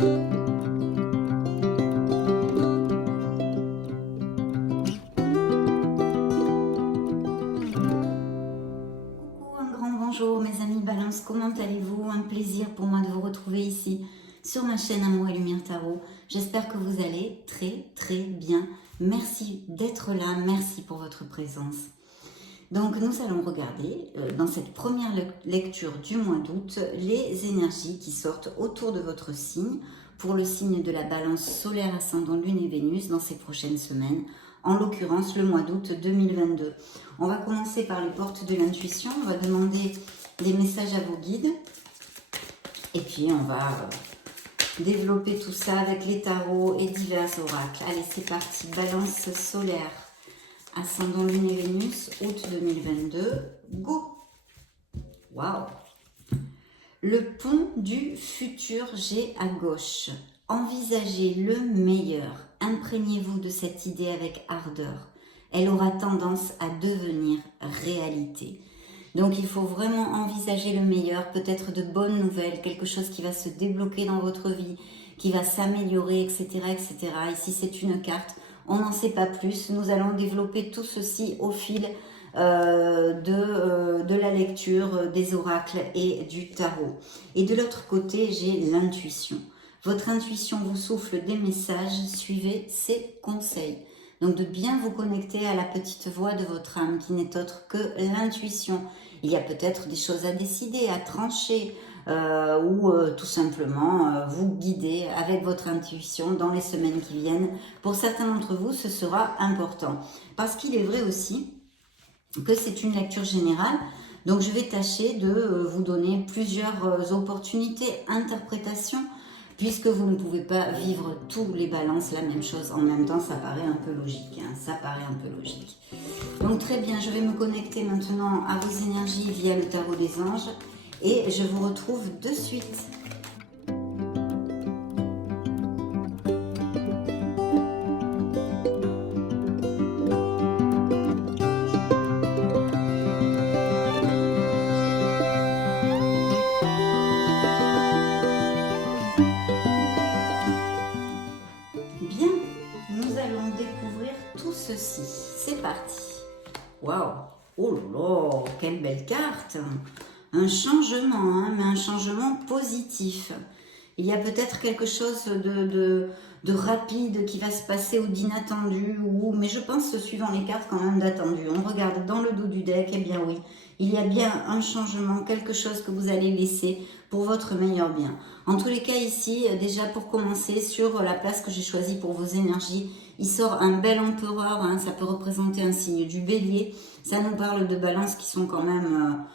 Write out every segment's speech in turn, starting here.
Un grand bonjour mes amis Balance, comment allez-vous? Un plaisir pour moi de vous retrouver ici sur ma chaîne Amour et Lumière Tarot. J'espère que vous allez très bien. Merci d'être là, merci pour votre présence. Donc nous allons regarder dans cette première lecture du mois d'août les énergies qui sortent autour de votre signe pour le signe de la Balance solaire ascendant Lune et Vénus dans ces prochaines semaines, en l'occurrence le mois d'août 2022. On va commencer par les portes de l'intuition, on va demander des messages à vos guides et puis on va développer tout ça avec les tarots et divers oracles. Allez, c'est parti, Balance solaire ascendant Lune et Vénus, août 2022, go! Waouh! Le pont du futur G à gauche. Envisagez le meilleur. Imprégnez-vous de cette idée avec ardeur. Elle aura tendance à devenir réalité. Donc il faut vraiment envisager le meilleur, peut-être de bonnes nouvelles, quelque chose qui va se débloquer dans votre vie, qui va s'améliorer, etc., etc. Ici c'est une carte, on n'en sait pas plus. Nous allons développer tout ceci au fil de la lecture des oracles et du tarot. Et de l'autre côté, j'ai l'intuition. Votre intuition vous souffle des messages, suivez ses conseils. Donc de bien vous connecter à la petite voix de votre âme qui n'est autre que l'intuition. Il y a peut-être des choses à décider, à trancher ou tout simplement vous guider avec votre intuition dans les semaines qui viennent. Pour certains d'entre vous, ce sera important. Parce qu'il est vrai aussi que c'est une lecture générale. Donc je vais tâcher de vous donner plusieurs opportunités, interprétations, puisque vous ne pouvez pas vivre tous les balances la même chose en même temps, ça paraît un peu logique, hein, ça paraît un peu logique. Donc très bien, je vais me connecter maintenant à vos énergies via le tarot des anges et je vous retrouve de suite. Ceci, c'est parti. Waouh, oh là là, quelle belle carte. Un changement, hein, mais un changement positif. Il y a peut-être quelque chose de rapide qui va se passer ou d'inattendu, mais je pense, suivant les cartes, quand même d'attendu. On regarde dans le dos du deck, eh bien oui, il y a bien un changement, quelque chose que vous allez laisser pour votre meilleur bien. En tous les cas ici, déjà pour commencer, sur la place que j'ai choisie pour vos énergies, il sort un bel empereur, hein, ça peut représenter un signe du bélier. Ça nous parle de balances qui sont quand même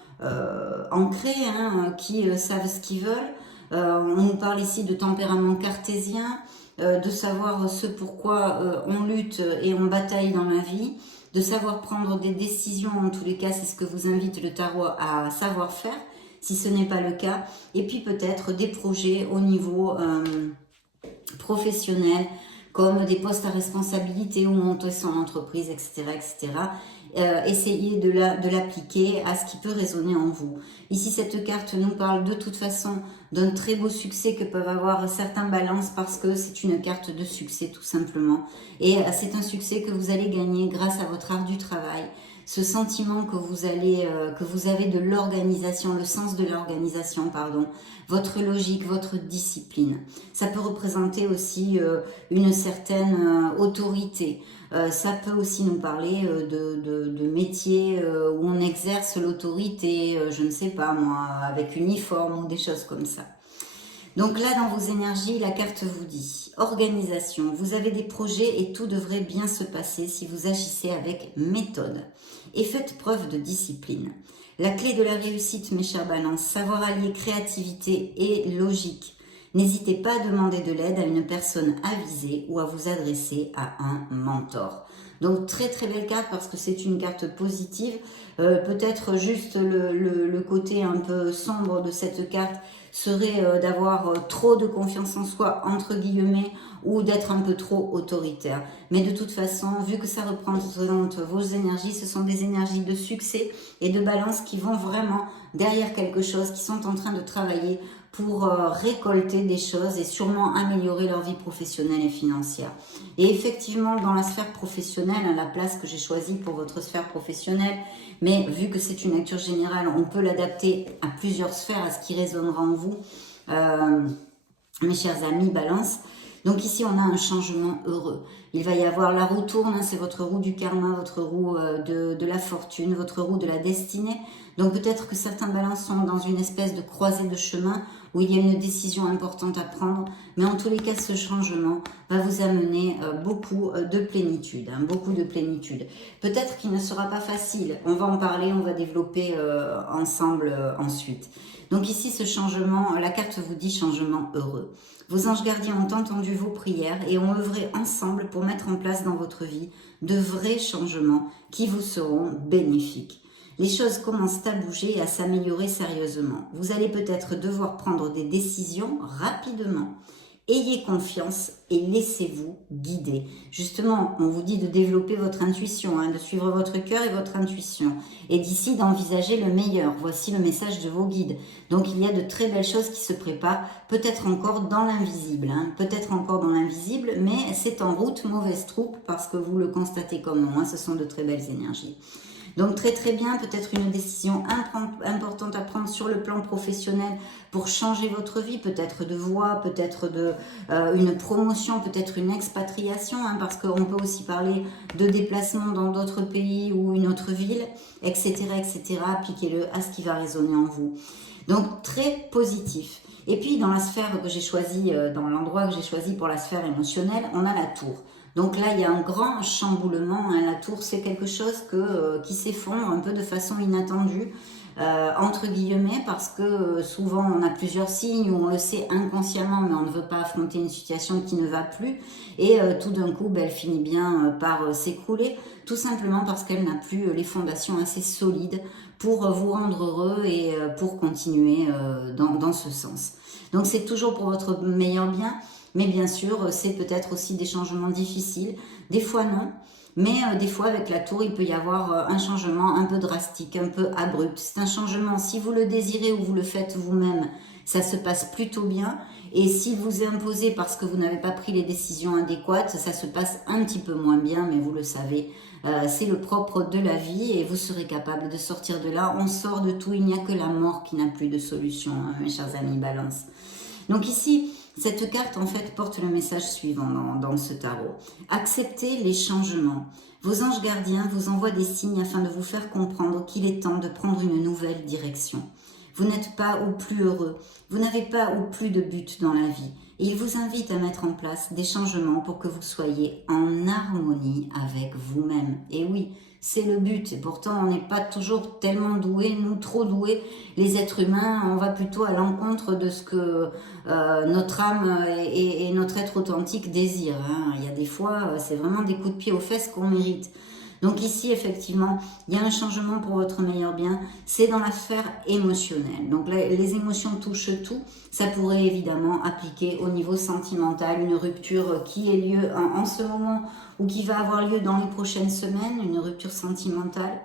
ancrées, hein, qui savent ce qu'ils veulent. On nous parle ici de tempérament cartésien, de savoir ce pourquoi on lutte et on bataille dans la vie, de savoir prendre des décisions, en tous les cas c'est ce que vous invite le tarot à savoir faire, si ce n'est pas le cas, et puis peut-être des projets au niveau professionnel, comme des postes à responsabilité ou monter son entreprise, etc., etc. Essayez de l'appliquer à ce qui peut résonner en vous. Ici, cette carte nous parle de toute façon d'un très beau succès que peuvent avoir certains balances parce que c'est une carte de succès tout simplement. Et c'est un succès que vous allez gagner grâce à votre art du travail. Ce sentiment que vous avez de l'organisation, le sens de l'organisation, pardon, votre logique, votre discipline. Ça peut représenter aussi une certaine autorité. Ça peut aussi nous parler de métiers où on exerce l'autorité, je ne sais pas moi, avec uniforme ou des choses comme ça. Donc là, dans vos énergies, la carte vous dit organisation. Vous avez des projets et tout devrait bien se passer si vous agissez avec méthode. Et faites preuve de discipline. La clé de la réussite, mes chers balances, savoir allier créativité et logique. N'hésitez pas à demander de l'aide à une personne avisée ou à vous adresser à un mentor. Donc très très belle carte parce que c'est une carte positive. Peut-être juste le côté un peu sombre de cette carte serait d'avoir trop de confiance en soi, entre guillemets, ou d'être un peu trop autoritaire. Mais de toute façon, vu que ça représente vos énergies, ce sont des énergies de succès et de balance qui vont vraiment derrière quelque chose, qui sont en train de travailler pour récolter des choses et sûrement améliorer leur vie professionnelle et financière. Et effectivement, dans la sphère professionnelle, la place que j'ai choisie pour votre sphère professionnelle, mais vu que c'est une lecture générale, on peut l'adapter à plusieurs sphères, à ce qui résonnera en vous, mes chers amis Balance. Donc ici, on a un changement heureux. Il va y avoir la roue tourne, hein, c'est votre roue du karma, votre roue de la fortune, votre roue de la destinée. Donc peut-être que certains balances sont dans une espèce de croisée de chemin où il y a une décision importante à prendre. Mais en tous les cas, ce changement va vous amener beaucoup de plénitude. Hein, beaucoup de plénitude. Peut-être qu'il ne sera pas facile. On va en parler, on va développer ensemble ensuite. Donc ici, ce changement, la carte vous dit changement heureux. Vos anges gardiens ont entendu vos prières et ont œuvré ensemble pour mettre en place dans votre vie de vrais changements qui vous seront bénéfiques. Les choses commencent à bouger et à s'améliorer sérieusement. Vous allez peut-être devoir prendre des décisions rapidement. Ayez confiance et laissez-vous guider. Justement, on vous dit de développer votre intuition, hein, de suivre votre cœur et votre intuition. Et d'ici, d'envisager le meilleur. Voici le message de vos guides. Donc, il y a de très belles choses qui se préparent, peut-être encore dans l'invisible. Hein, peut-être encore dans l'invisible, mais c'est en route, mauvaise troupe, parce que vous le constatez comme moi, ce sont de très belles énergies. Donc très très bien, peut-être une décision importante à prendre sur le plan professionnel pour changer votre vie, peut-être de voie, peut-être une promotion, peut-être une expatriation, hein, parce qu'on peut aussi parler de déplacement dans d'autres pays ou une autre ville, etc. etc. Appliquez-le à ce qui va résonner en vous. Donc très positif. Et puis dans la sphère que j'ai choisie, dans l'endroit que j'ai choisi pour la sphère émotionnelle, on a la tour. Donc là, il y a un grand chamboulement. Hein. La tour, c'est quelque chose qui s'effondre un peu de façon inattendue, entre guillemets, parce que souvent, on a plusieurs signes où on le sait inconsciemment, mais on ne veut pas affronter une situation qui ne va plus. Et tout d'un coup, elle finit bien par s'écrouler, tout simplement parce qu'elle n'a plus les fondations assez solides pour vous rendre heureux et pour continuer dans ce sens. Donc, c'est toujours pour votre meilleur bien. Mais bien sûr, c'est peut-être aussi des changements difficiles. Des fois, non. Mais des fois, avec la tour, il peut y avoir un changement un peu drastique, un peu abrupt. C'est un changement, si vous le désirez ou vous le faites vous-même, ça se passe plutôt bien. Et s'il vous est imposé parce que vous n'avez pas pris les décisions adéquates, ça se passe un petit peu moins bien, mais vous le savez. C'est le propre de la vie et vous serez capable de sortir de là. On sort de tout, il n'y a que la mort qui n'a plus de solution, hein, mes chers amis Balance. Donc ici, cette carte, en fait, porte le message suivant dans ce tarot. Acceptez les changements. Vos anges gardiens vous envoient des signes afin de vous faire comprendre qu'il est temps de prendre une nouvelle direction. Vous n'êtes pas au plus heureux. Vous n'avez pas au plus de but dans la vie. Et ils vous invitent à mettre en place des changements pour que vous soyez en harmonie avec vous-même. Et oui, c'est le but. Et pourtant, on n'est pas toujours tellement doués, nous trop doués. Les êtres humains, on va plutôt à l'encontre de ce que notre âme et notre être authentique désirent. Hein. Il y a des fois, c'est vraiment des coups de pied aux fesses qu'on mérite. Donc ici, effectivement, il y a un changement pour votre meilleur bien. C'est dans la sphère émotionnelle. Donc les émotions touchent tout. Ça pourrait évidemment appliquer au niveau sentimental, une rupture qui ait lieu en ce moment ou qui va avoir lieu dans les prochaines semaines, une rupture sentimentale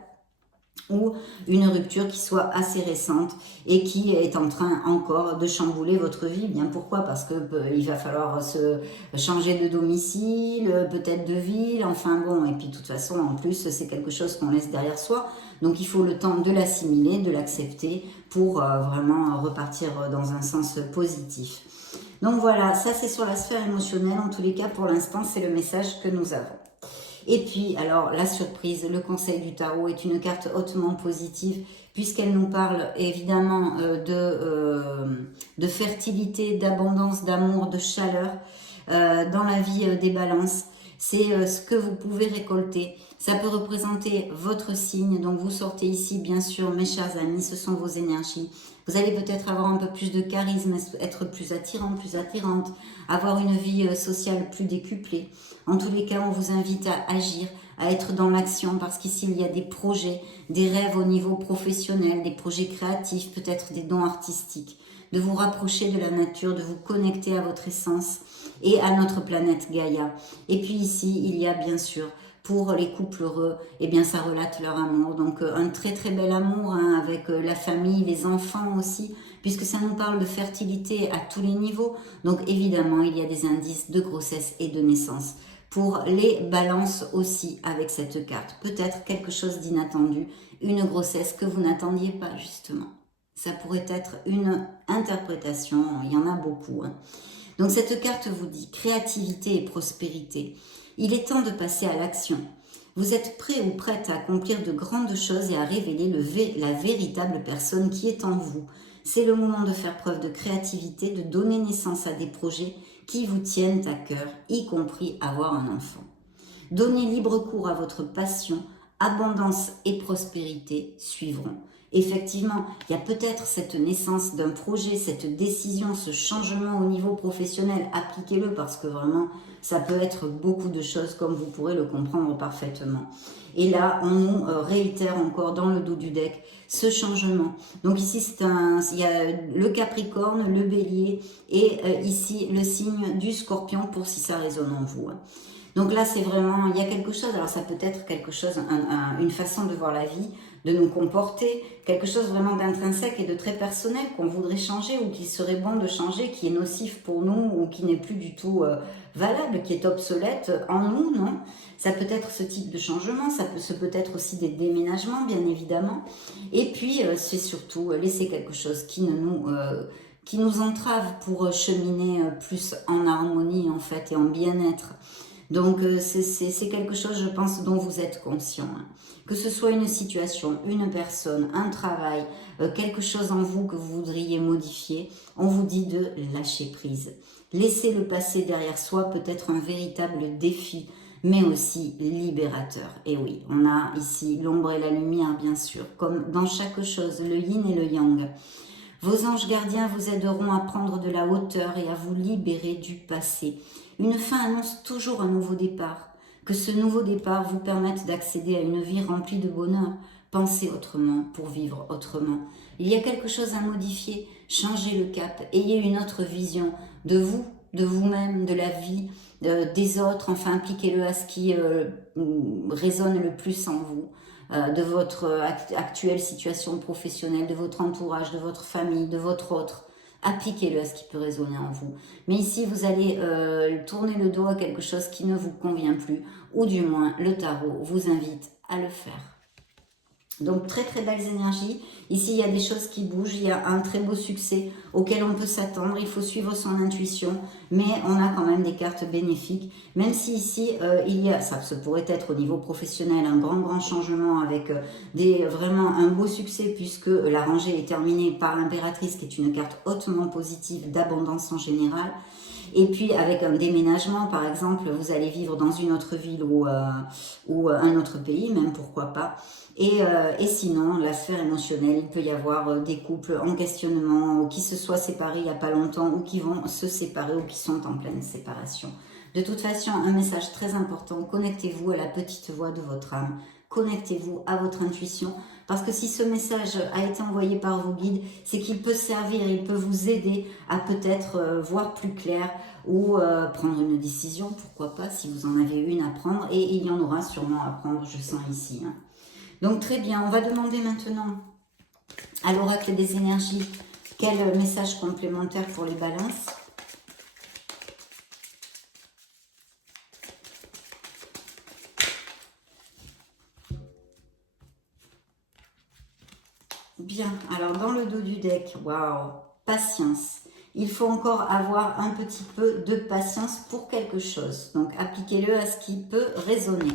ou une rupture qui soit assez récente et qui est en train encore de chambouler votre vie. Bien pourquoi? Parce que il va falloir se changer de domicile, peut-être de ville, enfin bon, et puis de toute façon en plus c'est quelque chose qu'on laisse derrière soi, donc il faut le temps de l'assimiler, de l'accepter pour vraiment repartir dans un sens positif. Donc voilà, ça c'est sur la sphère émotionnelle, en tous les cas pour l'instant c'est le message que nous avons. Et puis, alors, la surprise, le conseil du tarot est une carte hautement positive puisqu'elle nous parle évidemment de fertilité, d'abondance, d'amour, de chaleur dans la vie des balances. C'est ce que vous pouvez récolter. Ça peut représenter votre signe. Donc, vous sortez ici, bien sûr, mes chers amis, ce sont vos énergies. Vous allez peut-être avoir un peu plus de charisme, être plus attirant, plus attirante, avoir une vie sociale plus décuplée. En tous les cas, on vous invite à agir, à être dans l'action, parce qu'ici, il y a des projets, des rêves au niveau professionnel, des projets créatifs, peut-être des dons artistiques, de vous rapprocher de la nature, de vous connecter à votre essence et à notre planète Gaïa. Et puis ici, il y a bien sûr, pour les couples heureux, eh bien ça relate leur amour. Donc un très très bel amour hein, avec la famille, les enfants aussi, puisque ça nous parle de fertilité à tous les niveaux. Donc évidemment, il y a des indices de grossesse et de naissance. Pour les balances aussi avec cette carte, peut-être quelque chose d'inattendu, une grossesse que vous n'attendiez pas justement. Ça pourrait être une interprétation, il y en a beaucoup. Hein. Donc cette carte vous dit créativité et prospérité. Il est temps de passer à l'action. Vous êtes prêt ou prête à accomplir de grandes choses et à révéler la véritable personne qui est en vous. C'est le moment de faire preuve de créativité, de donner naissance à des projets qui vous tiennent à cœur, y compris avoir un enfant. Donnez libre cours à votre passion, abondance et prospérité suivront. Effectivement, il y a peut-être cette naissance d'un projet, cette décision, ce changement au niveau professionnel. Appliquez-le parce que vraiment, ça peut être beaucoup de choses comme vous pourrez le comprendre parfaitement. Et là, on nous réitère encore dans le dos du deck ce changement. Donc ici, il y a le Capricorne, le Bélier et ici le signe du Scorpion pour si ça résonne en vous. Donc là, c'est vraiment, il y a quelque chose, alors ça peut être quelque chose, une façon de voir la vie, de nous comporter, quelque chose vraiment d'intrinsèque et de très personnel qu'on voudrait changer ou qui serait bon de changer, qui est nocif pour nous ou qui n'est plus du tout valable, qui est obsolète en nous, non? Ça peut être ce type de changement, ça peut être aussi des déménagements, bien évidemment. Et puis, c'est surtout laisser quelque chose qui nous entrave pour cheminer plus en harmonie, en fait, et en bien-être. Donc, c'est quelque chose, je pense, dont vous êtes conscient. Hein. Que ce soit une situation, une personne, un travail, quelque chose en vous que vous voudriez modifier, on vous dit de lâcher prise. Laisser le passé derrière soi peut être un véritable défi, mais aussi libérateur. Et oui, on a ici l'ombre et la lumière, bien sûr, comme dans chaque chose, le yin et le yang. Vos anges gardiens vous aideront à prendre de la hauteur et à vous libérer du passé. Une fin annonce toujours un nouveau départ. Que ce nouveau départ vous permette d'accéder à une vie remplie de bonheur. Pensez autrement pour vivre autrement. Il y a quelque chose à modifier. Changez le cap. Ayez une autre vision de vous, de vous-même, de la vie, des autres. Enfin, appliquez-le à ce qui résonne le plus en vous. De votre actuelle situation professionnelle, de votre entourage, de votre famille, de votre autre. Appliquez-le à ce qui peut résonner en vous. Mais ici, vous allez tourner le dos à quelque chose qui ne vous convient plus, ou du moins, le tarot vous invite à le faire. Donc, très très belles énergies. Ici, il y a des choses qui bougent, il y a un très beau succès auquel on peut s'attendre. Il faut suivre son intuition, mais on a quand même des cartes bénéfiques. Même si ici, il y a, ça pourrait être au niveau professionnel, un grand changement avec vraiment un beau succès puisque la rangée est terminée par l'impératrice qui est une carte hautement positive d'abondance en général. Et puis avec un déménagement, par exemple, vous allez vivre dans une autre ville ou un autre pays, même pourquoi pas. Et sinon, la sphère émotionnelle, il peut y avoir des couples en questionnement, ou qui se soient séparés il n'y a pas longtemps, ou qui vont se séparer, ou qui sont en pleine séparation. De toute façon, un message très important, connectez-vous à la petite voix de votre âme. Connectez-vous à votre intuition, parce que si ce message a été envoyé par vos guides, c'est qu'il peut servir, il peut vous aider à peut-être voir plus clair ou prendre une décision, pourquoi pas, si vous en avez une à prendre, et il y en aura sûrement à prendre, je sens ici. Hein. Donc très bien, on va demander maintenant à l'oracle des énergies quel message complémentaire pour les balances. Bien, alors dans le dos du deck, waouh, patience. Il faut encore avoir un petit peu de patience pour quelque chose. Donc appliquez-le à ce qui peut résonner.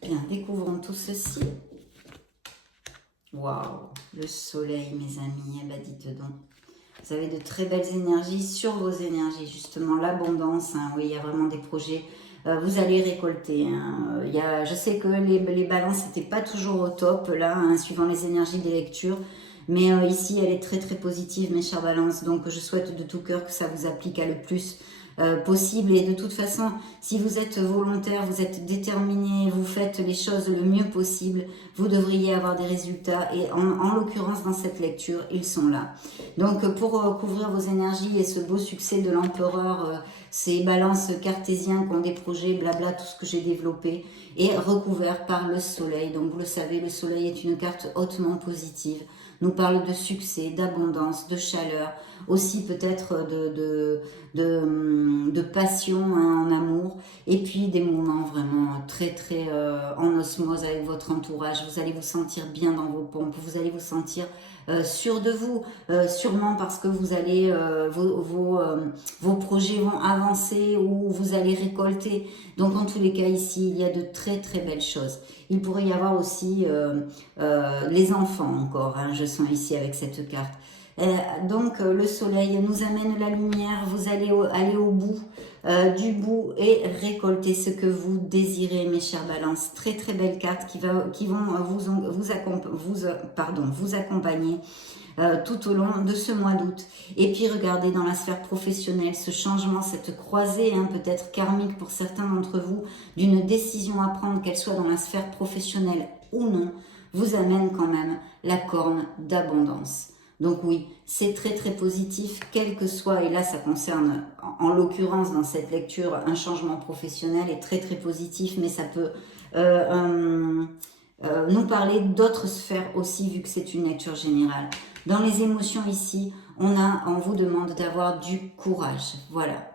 Bien, découvrons tout ceci. Waouh, le soleil, mes amis, eh ben dites donc. Vous avez de très belles énergies sur vos énergies, justement, l'abondance. Hein, oui, il y a vraiment des projets. Vous allez récolter. Hein. Je sais que les balances n'étaient pas toujours au top, là, hein, suivant les énergies des lectures. Mais ici, elle est très très positive, mes chères balances. Donc, je souhaite de tout cœur que ça vous applique à le plus. possible. Et de toute façon, si vous êtes volontaire, vous êtes déterminé, vous faites les choses le mieux possible, vous devriez avoir des résultats. Et en l'occurrence, dans cette lecture, ils sont là. Donc, pour couvrir vos énergies et ce beau succès de l'empereur, ces balances cartésiens qui ont des projets, blabla, tout ce que j'ai développé, est recouvert par le soleil. Donc, vous le savez, le soleil est une carte hautement positive. Nous parle de succès, d'abondance, de chaleur, aussi peut-être de passion hein, en amour, et puis des moments vraiment très en osmose avec votre entourage. Vous allez vous sentir bien dans vos pompes, vous allez vous sentir sûr de vous, sûrement parce que vous allez vos projets vont avancer ou vous allez récolter. Donc en tous les cas ici, il y a de très belles choses. Il pourrait y avoir aussi les enfants encore, hein, je sens ici avec cette carte. Donc le soleil nous amène la lumière, vous allez aller au bout du bout et récolter ce que vous désirez, mes chers balances. Très belles cartes qui vont vous accompagner tout au long de ce mois d'août. Et puis regardez dans la sphère professionnelle ce changement, cette croisée hein, peut-être karmique pour certains d'entre vous, d'une décision à prendre, qu'elle soit dans la sphère professionnelle ou non, vous amène quand même la corne d'abondance. Donc oui, c'est très positif, quel que soit, et là ça concerne en l'occurrence dans cette lecture un changement professionnel est très positif, mais ça peut nous parler d'autres sphères aussi vu que c'est une lecture générale. Dans les émotions ici, on vous demande d'avoir du courage, voilà,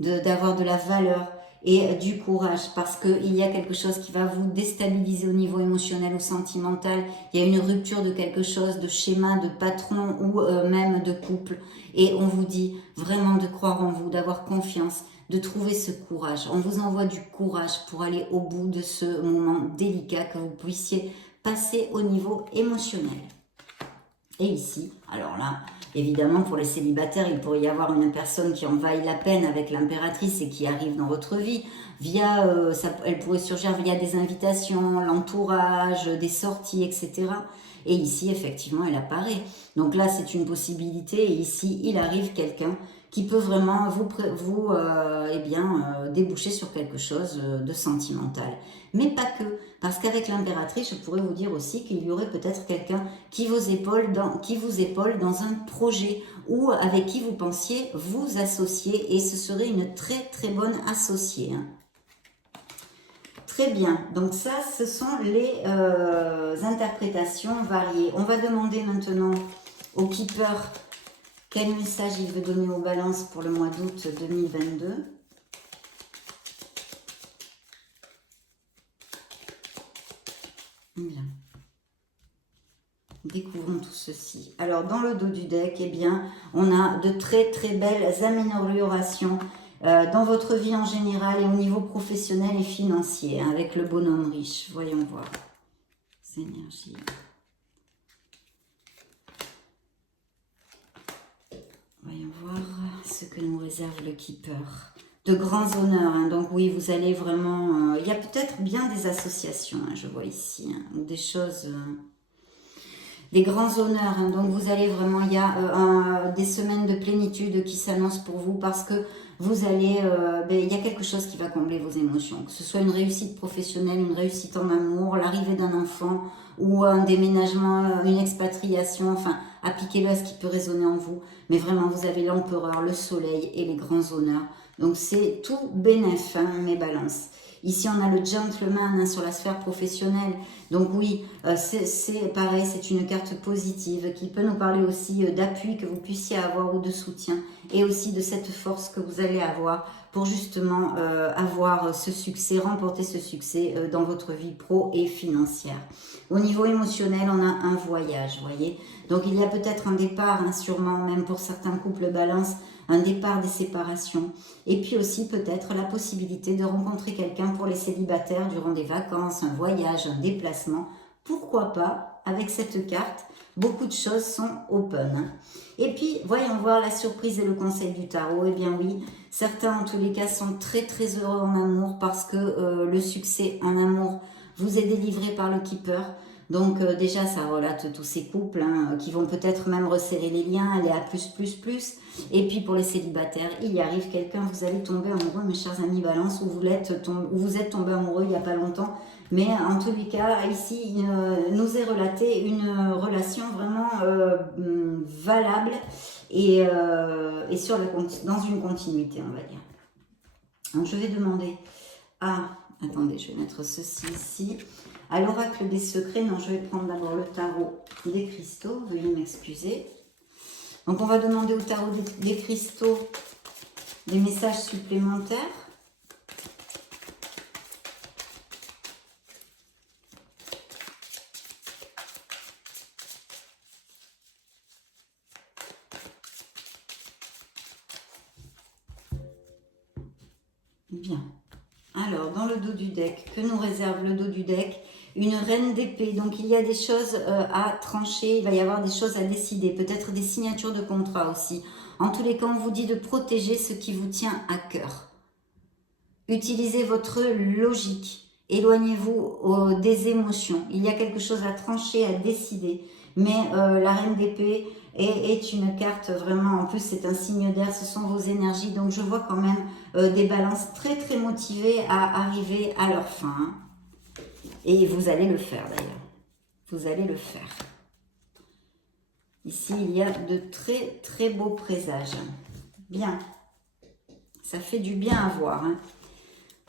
d'avoir de la valeur et du courage parce qu'il y a quelque chose qui va vous déstabiliser au niveau émotionnel ou sentimental. Il y a une rupture de quelque chose, de schéma, de patron ou même de couple. Et on vous dit vraiment de croire en vous, d'avoir confiance, de trouver ce courage. On vous envoie du courage pour aller au bout de ce moment délicat que vous puissiez passer au niveau émotionnel. Et ici, alors là, évidemment, pour les célibataires, il pourrait y avoir une personne qui envahit la peine avec l'impératrice et qui arrive dans votre vie via, elle pourrait surgir via des invitations, l'entourage, des sorties, etc. Et ici, effectivement, elle apparaît. Donc là, c'est une possibilité. Et ici, il arrive quelqu'un qui peut vraiment déboucher sur quelque chose de sentimental. Mais pas que, parce qu'avec l'impératrice, je pourrais vous dire aussi qu'il y aurait peut-être quelqu'un qui vous épaule dans un projet ou avec qui vous pensiez vous associer et ce serait une très bonne associée. Hein. Très bien, donc ça, ce sont les interprétations variées. On va demander maintenant au keeper quel message il veut donner aux balances pour le mois d'août 2022. Bien. Découvrons tout ceci. Alors, dans le dos du deck, eh bien, on a de très belles améliorations dans votre vie en général et au niveau professionnel et financier, hein, avec le bonhomme riche. Voyons voir. Ces énergies. Voyons voir ce que nous réserve le keeper. De grands honneurs, hein. Donc oui, vous allez vraiment... il y a peut-être bien des associations, hein, je vois ici, hein, ou des choses... des grands honneurs, hein. Donc vous allez vraiment... Il y a des semaines de plénitude qui s'annoncent pour vous parce que vous allez... il y a quelque chose qui va combler vos émotions. Que ce soit une réussite professionnelle, une réussite en amour, l'arrivée d'un enfant ou un déménagement, une expatriation, enfin, appliquez-le à ce qui peut résonner en vous. Mais vraiment, vous avez l'empereur, le soleil et les grands honneurs. Donc, c'est tout bénef, hein, mes balances. Ici, on a le gentleman hein, sur la sphère professionnelle. Donc oui, c'est pareil, c'est une carte positive qui peut nous parler aussi d'appui que vous puissiez avoir ou de soutien. Et aussi de cette force que vous allez avoir pour justement avoir ce succès, remporter ce succès dans votre vie pro et financière. Au niveau émotionnel, on a un voyage, vous voyez. Donc il y a peut-être un départ, hein, sûrement, même pour certains couples balance, un départ des séparations. Et puis aussi peut-être la possibilité de rencontrer quelqu'un pour les célibataires durant des vacances, un voyage, un déplacement. Pourquoi pas, avec cette carte, beaucoup de choses sont open. Hein. Et puis, voyons voir la surprise et le conseil du tarot. Eh bien oui, certains en tous les cas sont très heureux en amour parce que le succès en amour vous est délivré par le keeper. Donc déjà, ça relate tous ces couples hein, qui vont peut-être même resserrer les liens, aller à plus, plus, plus. Et puis pour les célibataires, il y arrive quelqu'un, vous allez tomber amoureux, mes chers amis Balance, ou vous êtes tombé amoureux il n'y a pas longtemps. Mais en tous les cas, ici, il nous est relaté une relation vraiment valable et dans une continuité, on va dire. Donc je vais demander à... Attendez, je vais mettre ceci ici. À l'oracle des secrets, non, je vais prendre d'abord le tarot des cristaux. Veuillez m'excuser. Donc on va demander au tarot des cristaux des messages supplémentaires. Bien. Alors, dans le dos du deck, que nous réserve le dos du deck? Une reine d'épée. Donc, il y a des choses à trancher, il va y avoir des choses à décider. Peut-être des signatures de contrat aussi. En tous les cas, on vous dit de protéger ce qui vous tient à cœur. Utilisez votre logique. Éloignez-vous des émotions. Il y a quelque chose à trancher, à décider. Mais la reine d'épée est une carte vraiment, en plus c'est un signe d'air, ce sont vos énergies. Donc je vois quand même des balances très très motivées à arriver à leur fin. Hein. Et vous allez le faire d'ailleurs. Vous allez le faire. Ici il y a de très très beaux présages. Bien. Ça fait du bien à voir. Hein.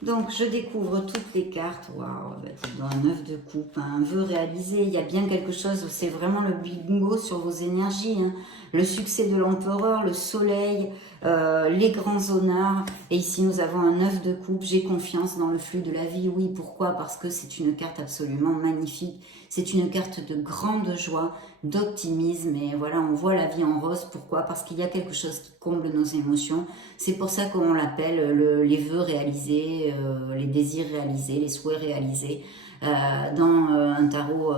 Donc, je découvre toutes les cartes. Waouh, dans un 9 de coupe, un vœu réalisé. Il y a bien quelque chose, c'est vraiment le bingo sur vos énergies. Hein. Le succès de l'empereur, le soleil, les grands honneurs. Et ici, nous avons un 9 de coupe. J'ai confiance dans le flux de la vie. Oui, pourquoi? Parce que c'est une carte absolument magnifique. C'est une carte de grande joie, d'optimisme. Et voilà, on voit la vie en rose. Pourquoi? Parce qu'il y a quelque chose qui comble nos émotions. C'est pour ça qu'on l'appelle les vœux réalisés, les désirs réalisés, les souhaits réalisés dans un tarot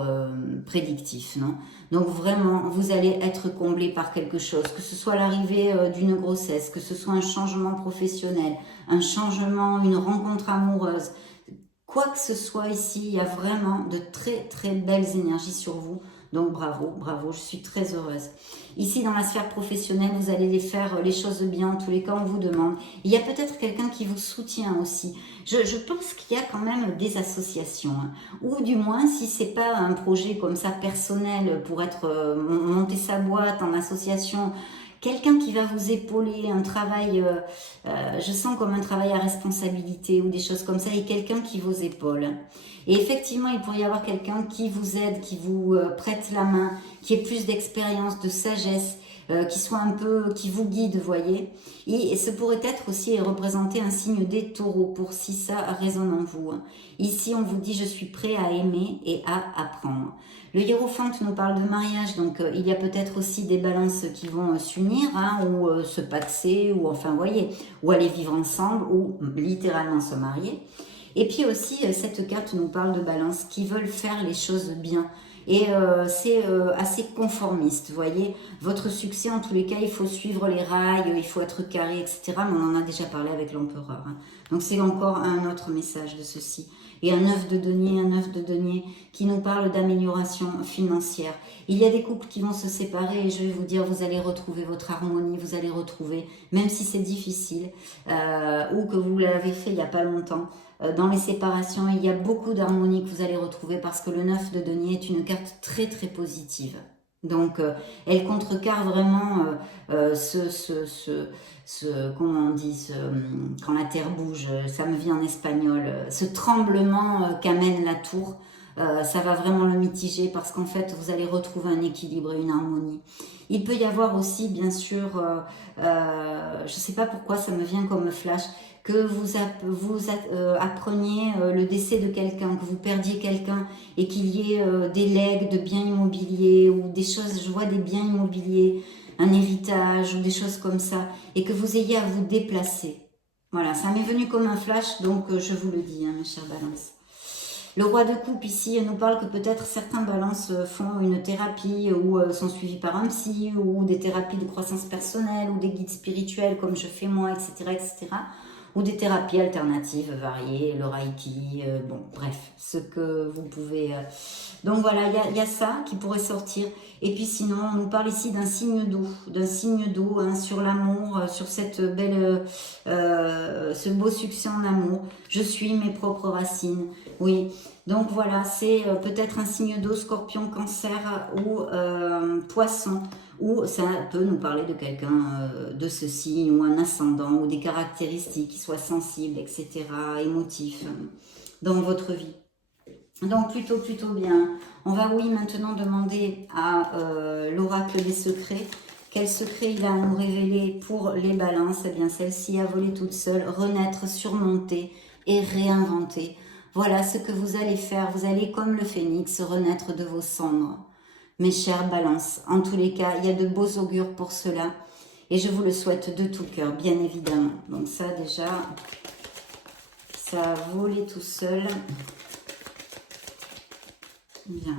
prédictif, non? Donc vraiment, vous allez être comblé par quelque chose, que ce soit l'arrivée d'une grossesse, que ce soit un changement professionnel, un changement, une rencontre amoureuse, quoi que ce soit ici, il y a vraiment de très très belles énergies sur vous. Donc bravo, bravo, je suis très heureuse. Ici, dans la sphère professionnelle, vous allez les faire les choses bien. En tous les cas, on vous demande. Il y a peut-être quelqu'un qui vous soutient aussi. Je pense qu'il y a quand même des associations. Hein. Ou du moins, si c'est pas un projet comme ça personnel pour être monter sa boîte en association, quelqu'un qui va vous épauler, un travail, je sens comme un travail à responsabilité ou des choses comme ça, et quelqu'un qui vous épaule. Et effectivement, il pourrait y avoir quelqu'un qui vous aide, qui vous prête la main, qui ait plus d'expérience, de sagesse, qui soit un peu, qui vous guide, voyez. Et ce pourrait être aussi représenter un signe des taureaux, pour si ça résonne en vous. Ici, on vous dit, je suis prêt à aimer et à apprendre. Le hiérophante nous parle de mariage, donc il y a peut-être aussi des balances qui vont s'unir, hein, ou se paxer, ou enfin, voyez, ou aller vivre ensemble, ou littéralement se marier. Et puis aussi, cette carte nous parle de balances qui veulent faire les choses bien. Et c'est assez conformiste, vous voyez. Votre succès, en tous les cas, il faut suivre les rails, il faut être carré, etc. Mais on en a déjà parlé avec l'empereur. Hein. Donc c'est encore un autre message de ceci. Et un 9 de denier qui nous parle d'amélioration financière. Il y a des couples qui vont se séparer et je vais vous dire, vous allez retrouver votre harmonie, vous allez retrouver, même si c'est difficile, ou que vous l'avez fait il n'y a pas longtemps, dans les séparations, il y a beaucoup d'harmonie que vous allez retrouver parce que le 9 de denier est une carte très très positive. Donc, elle contrecarre vraiment comment on dit, quand la terre bouge, ça me vient en espagnol, ce tremblement qu'amène la tour, ça va vraiment le mitiger parce qu'en fait, vous allez retrouver un équilibre et une harmonie. Il peut y avoir aussi, bien sûr, je ne sais pas pourquoi ça me vient comme flash, que vous appreniez le décès de quelqu'un, que vous perdiez quelqu'un et qu'il y ait des legs de biens immobiliers ou des choses, je vois des biens immobiliers, un héritage ou des choses comme ça, et que vous ayez à vous déplacer. Voilà, ça m'est venu comme un flash, donc je vous le dis, hein, mes chères balances. Le roi de coupe ici nous parle que peut-être certains balances font une thérapie ou sont suivis par un psy ou des thérapies de croissance personnelle ou des guides spirituels comme je fais moi, etc. etc. ou des thérapies alternatives variées, le Reiki, bon, bref, ce que vous pouvez... Donc voilà, il y a ça qui pourrait sortir. Et puis sinon, on nous parle ici d'un signe d'eau hein, sur l'amour, sur cette belle, ce beau succès en amour. Je suis mes propres racines, oui. Donc voilà, c'est peut-être un signe d'eau, scorpion, cancer ou poisson, ou ça peut nous parler de quelqu'un de ce signe, ou un ascendant, ou des caractéristiques qui soient sensibles, etc., émotifs, dans votre vie. Donc plutôt bien. On va oui maintenant demander à l'oracle des secrets. Quel secret il a à nous révéler pour les balances? Eh bien celle-ci a volé toute seule, renaître, surmonter et réinventer. Voilà ce que vous allez faire. Vous allez comme le phénix renaître de vos cendres. Mes chères balances, en tous les cas, il y a de beaux augures pour cela. Et je vous le souhaite de tout cœur, bien évidemment. Donc ça déjà, ça a volé tout seul. Bien.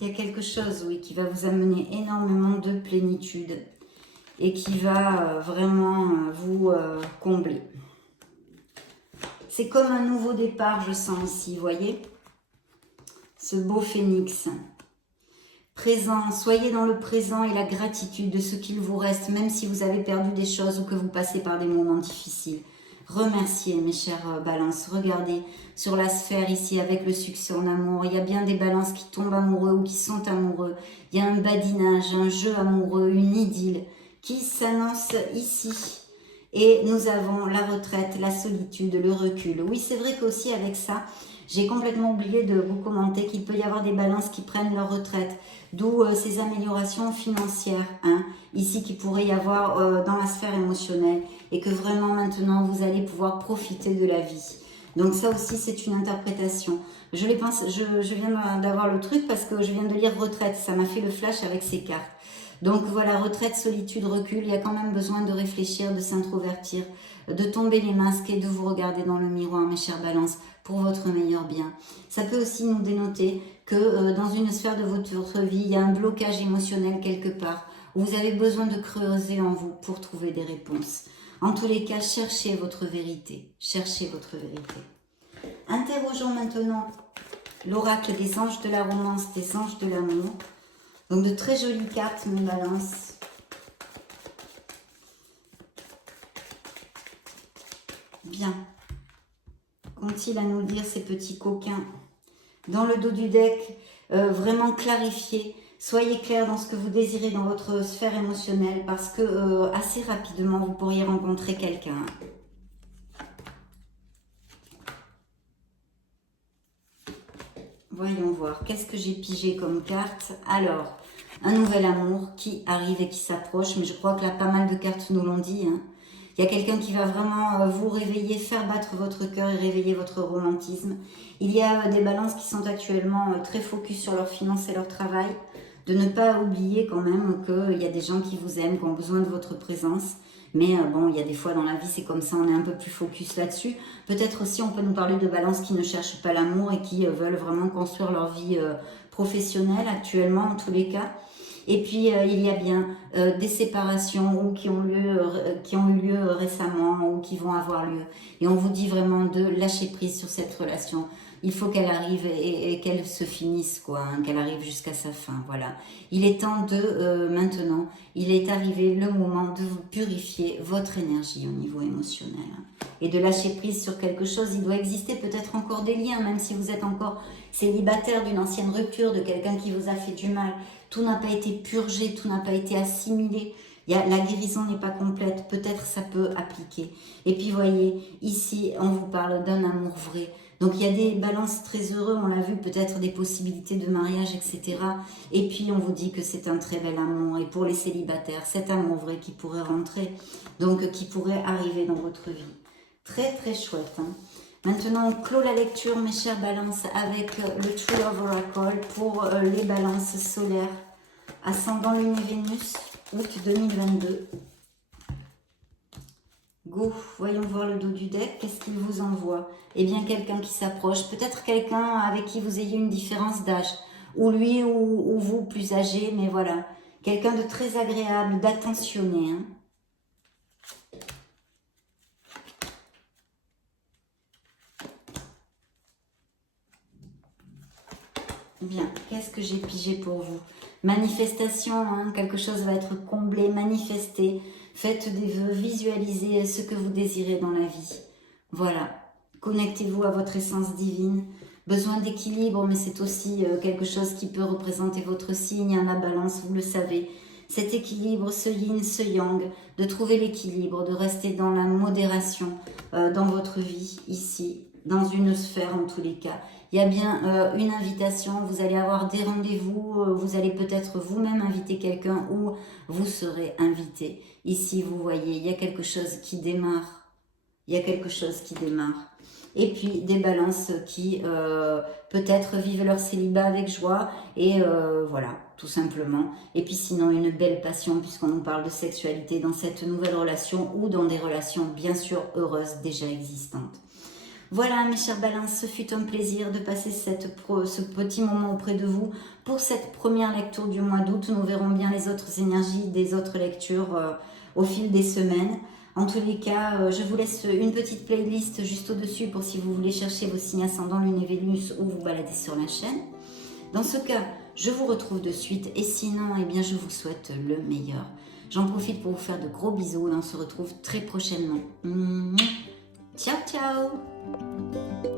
Il y a quelque chose, oui, qui va vous amener énormément de plénitude et qui va vraiment vous combler. C'est comme un nouveau départ, je sens ici, vous voyez? Ce beau phénix. Présent, soyez dans le présent et la gratitude de ce qu'il vous reste, même si vous avez perdu des choses ou que vous passez par des moments difficiles. Remerciez mes chères balances. Regardez sur la sphère ici avec le succès en amour. Il y a bien des balances qui tombent amoureux ou qui sont amoureux. Il y a un badinage, un jeu amoureux, une idylle qui s'annonce ici. Et nous avons la retraite, la solitude, le recul. Oui, c'est vrai qu'aussi avec ça, j'ai complètement oublié de vous commenter qu'il peut y avoir des balances qui prennent leur retraite. D'où ces améliorations financières, hein, ici qui pourrait y avoir dans la sphère émotionnelle. Et que vraiment maintenant vous allez pouvoir profiter de la vie. Donc ça aussi c'est une interprétation. Je viens d'avoir le truc parce que je viens de lire retraite. Ça m'a fait le flash avec ces cartes. Donc voilà, retraite, solitude, recul. Il y a quand même besoin de réfléchir, de s'introvertir, de tomber les masques et de vous regarder dans le miroir, mes chères balances, pour votre meilleur bien. Ça peut aussi nous dénoter que dans une sphère de votre vie, il y a un blocage émotionnel quelque part, où vous avez besoin de creuser en vous pour trouver des réponses. En tous les cas, cherchez votre vérité. Cherchez votre vérité. Interrogeons maintenant l'oracle des anges de la romance, des anges de l'amour. Donc de très jolies cartes, mes balances. Bien. Qu'ont-ils à nous dire ces petits coquins? Dans le dos du deck, vraiment clarifié. Soyez clair dans ce que vous désirez dans votre sphère émotionnelle parce que assez rapidement, vous pourriez rencontrer quelqu'un. Voyons voir, qu'est-ce que j'ai pigé comme carte? Alors, un nouvel amour qui arrive et qui s'approche, mais je crois que là, pas mal de cartes nous l'ont dit. Hein. Il y a quelqu'un qui va vraiment vous réveiller, faire battre votre cœur et réveiller votre romantisme. Il y a des balances qui sont actuellement très focus sur leurs finances et leur travail. De ne pas oublier quand même qu'il y a des gens qui vous aiment, qui ont besoin de votre présence. Mais bon, il y a des fois dans la vie, c'est comme ça, on est un peu plus focus là-dessus. Peut-être aussi, on peut nous parler de balances qui ne cherchent pas l'amour et qui veulent vraiment construire leur vie professionnelle actuellement, en tous les cas. Et puis, il y a bien des séparations ou qui ont eu lieu récemment ou qui vont avoir lieu. Et on vous dit vraiment de lâcher prise sur cette relation. Il faut qu'elle arrive et qu'elle se finisse, quoi, hein, qu'elle arrive jusqu'à sa fin, voilà. Il est temps de, maintenant, il est arrivé le moment de vous purifier votre énergie au niveau émotionnel. Et de lâcher prise sur quelque chose. Il doit exister peut-être encore des liens, même si vous êtes encore célibataire d'une ancienne rupture, de quelqu'un qui vous a fait du mal. Tout n'a pas été purgé, tout n'a pas été assimilé. La guérison n'est pas complète, peut-être ça peut appliquer. Et puis voyez, ici, on vous parle d'un amour vrai. Donc il y a des balances très heureux, on l'a vu, peut-être des possibilités de mariage, etc. Et puis on vous dit que c'est un très bel amour. Et pour les célibataires, cet amour vrai qui pourrait rentrer, donc qui pourrait arriver dans votre vie. Très très chouette. Hein. Maintenant, on clôt la lecture, mes chères balances, avec le Tree of Oracle pour les balances solaires. Ascendant Lune et Vénus, août 2022. Go, voyons voir le dos du deck. Qu'est-ce qu'il vous envoie? Eh bien, quelqu'un qui s'approche. Peut-être quelqu'un avec qui vous ayez une différence d'âge. Ou lui ou vous plus âgé, mais voilà. Quelqu'un de très agréable, d'attentionné. Hein. Bien, qu'est-ce que j'ai pigé pour vous? Manifestation, hein, quelque chose va être comblé, manifesté. Faites des vœux, visualisez ce que vous désirez dans la vie. Voilà, connectez-vous à votre essence divine. Besoin d'équilibre, mais c'est aussi quelque chose qui peut représenter votre signe, hein, la balance, vous le savez. Cet équilibre, ce yin, ce yang, de trouver l'équilibre, de rester dans la modération dans votre vie, ici, dans une sphère en tous les cas. Il y a bien une invitation, vous allez avoir des rendez-vous, vous allez peut-être vous-même inviter quelqu'un ou vous serez invité. Ici, vous voyez, il y a quelque chose qui démarre. Il y a quelque chose qui démarre. Et puis des balances qui peut-être vivent leur célibat avec joie et voilà, tout simplement. Et puis sinon une belle passion puisqu'on nous parle de sexualité dans cette nouvelle relation ou dans des relations bien sûr heureuses déjà existantes. Voilà mes chers balances, ce fut un plaisir de passer ce petit moment auprès de vous pour cette première lecture du mois d'août. Nous verrons bien les autres énergies des autres lectures au fil des semaines. En tous les cas, je vous laisse une petite playlist juste au-dessus pour si vous voulez chercher vos signes ascendants, Lune et Vénus ou vous balader sur la chaîne. Dans ce cas, je vous retrouve de suite et sinon, eh bien, je vous souhaite le meilleur. J'en profite pour vous faire de gros bisous et on se retrouve très prochainement. Ciao, ciao!